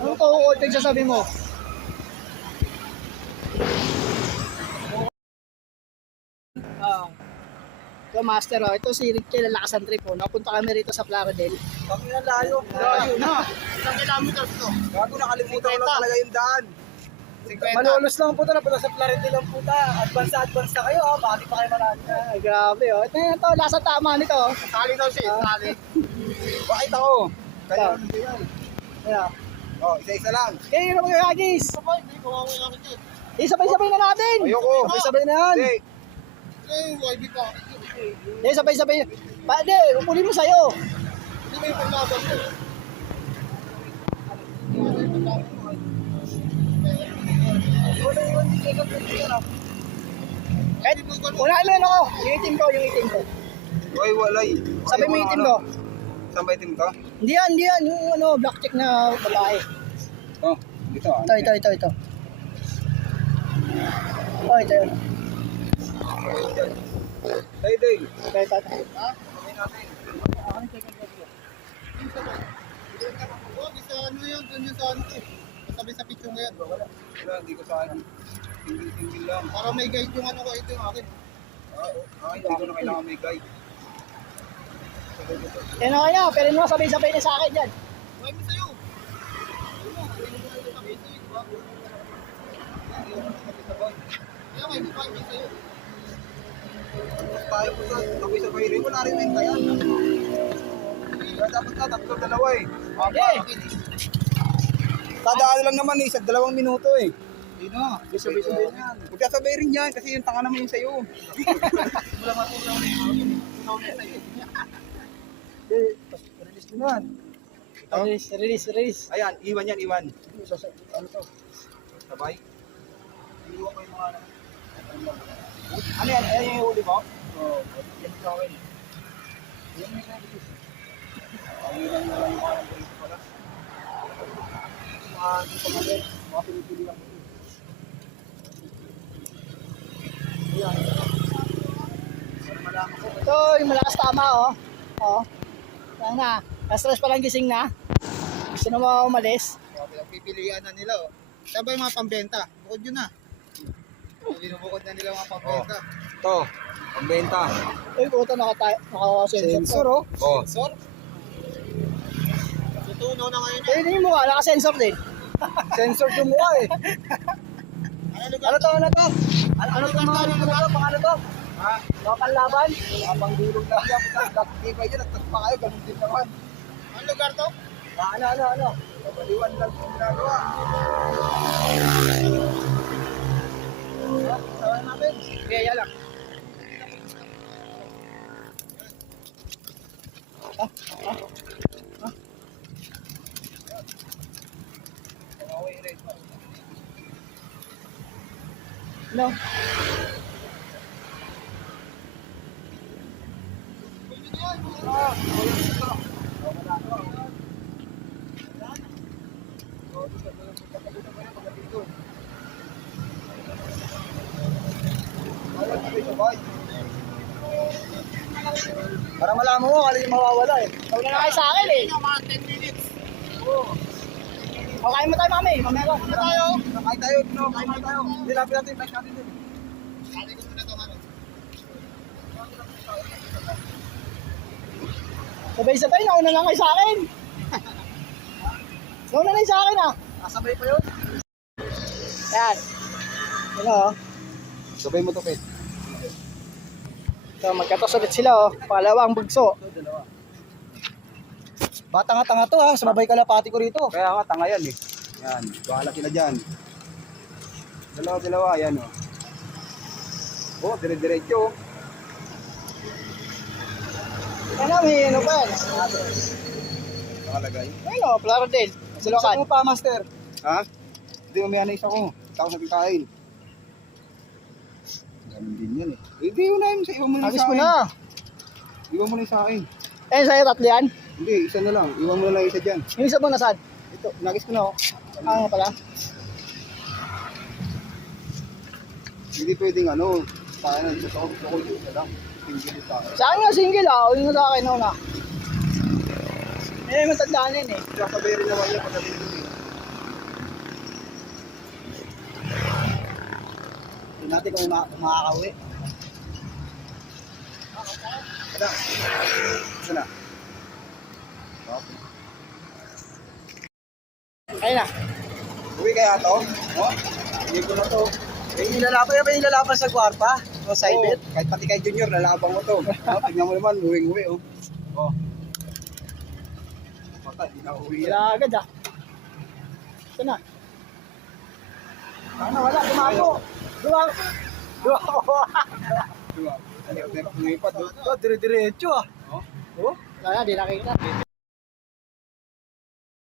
Anong to voltage sabi mo? Oh. Ito master oh, ito si Ricky lalakasan trip oh. Napunta kami rito sa Plaridel. Ang layo. Layo na. Ilang kilometers to? Gago nakalimutan ko lang talaga yung daan. 50. Malolos lang puta na pala sa Plaridel lang puta. Advance advance na kayo ah. ha. Bakit pa kayo marami na? Grabe oh. Ito na to, lasa tama nito. Oh. Sali daw siya, sali. Bakit ako? Kaya Ah. ano ba yan? Ayan. Oh, isa-isa lang. Kaya yun ang mga kagis. Eh, sabay-sabay na natin. Ayoko. Sabay-sabay na yan. Hindi. Eh, sabay-sabay. Pa, di, upulin mo sa'yo. Kahit, wala mo yun ako. Yung itim ko, yung itim ko. Oy, walay. Sabi mo yung itim ko. Saan ba itim ko? Hindi yan, hindi yan. Yung ano, black chick na babae. Oh, dito ah. Ito, ito, ito, ito. Oh, ito yun. Tayo, day. Ito, ito, ito. Ha? Sabihin natin. ano yun, dun yun sa ano ko. Sabi sa picture ngayon. Wala, hindi ko sa akin. Lang. Para may guide yung ano ko, ito yung akin. Ah, oh, ah, hindi ko na kailangan may guide. Yan okay na, pero mo sabay-sabay na sa akin dyan. Huwag mo sa'yo. Yung yung. Tayo po sa sabay-sabay rin. Wala rin. Kaya dapat na, tatlo dalawa eh. Okay. Tadaan lang naman eh, sa dalawang minuto eh. Hindi na. Sabay-sabay yan. Huwag sabay rin yan kasi yung tanga naman yung sa'yo. Wala matulaw na yung akin. Ikaw na sa'yo. Eh, release mo yan. Release, release, release. Ayan, iwan yan, iwan. Ano to? Sabay. Iwan ko yung mga ano. Ano yan? Ayan yung huli mo? Oo. Yan sa akin. Yan yung release. Ang iwan lang yung mga release pala. Mga dito kami, mga pinipili lang ito. Ayan. Ito, yung malakas tama, oh. Oh. Yan na. Na-stress pa lang gising na. Gusto na mo umalis. Pipilian na nila, oh. Saan ba yung mga pambenta? Bukod yun na. Binubukod na nila mga pambenta. Ito, pambenta. Uy, puto, naka, naka-sensor. oh. Oh. Sensor? Tutuno na ngayon Eh, hindi mo nga, naka-sensor din. Sensor yung mukha eh. Ano lugar Ano to, ano to? Ano, ano to, mga ano to, pang ano to? Ha? Local laban? Habang durog lang yan. Nakikipay yun, nagtagpa kayo, ganun din naman. Ano lugar to? Ah, ano, ano, ano? Kabaliwan lang yung ginagawa. Sawan natin. Kaya lang. No. Para malaman mo, kala yung mawawala eh. Huwag na kayo sa akin eh. Mga 10 minutes. O, kain mo tayo, mami. Mamaya ko. Ano tayo? Kain tayo, no, kain tayo. Hindi lapit natin, bike natin din. Sabi ko muna ano. Sabay-sabay, nauna lang kayo sa akin. nauna lang sa akin ah. Kasabay pa yun. Yan. Ano oh. Sabay mo to, Pet. So, magkatos ulit sila oh. Pangalawang bugso. Bata nga tanga to ha, sumabay ka pati ko rito. Kaya nga, tanga yan eh. Yan, bahala sila dyan. Dalawa, dalawa, yan o. Oh, dire-diretso. oh. Ano, may ano pa yan? Nakalagay. Oh, Plarodale. Sa Isa ko pa, master. Ha? Hindi, umaya na isa ko. Isa ko sa pagkain. Ganun din yan eh. Hindi, yun na yun. Sa iwan mo na Agis sa mo akin. na. Iwan mo na sa akin. Eh, sa'yo tatlo yan. Hindi, isa na lang. Iwan mo na lang isa dyan. Yung isa mo nasaan? Ito, nagis ko na oh. Ah, nga pala. Hindi pwedeng ano, sa akin, gusto ko, gusto ko yung isa lang. Sa akin nga single ah, uli na sa akin una. Eh, matandaan yan eh. Kakabay rin naman yan pagkabi ko eh. Tignan natin kung ma makakauwi. Kada. Okay. Ayun na. Uwi kaya to? Oh, hindi ko na to. Eh, ilalaban yung ilalaban sa kwarta? O Oo. bet? Kahit pati kay Junior, lalaban mo to. oh, tignan mo naman, uwing-uwi oh. Oh. Baka, di na uwi yan. Wala agad ah. Ito na. Ano, wala. Dumago. Dumago. Dumago. Diba? Ano, oh. Oh, dire-diretso ah. Oh. Oh, wala, di nakita.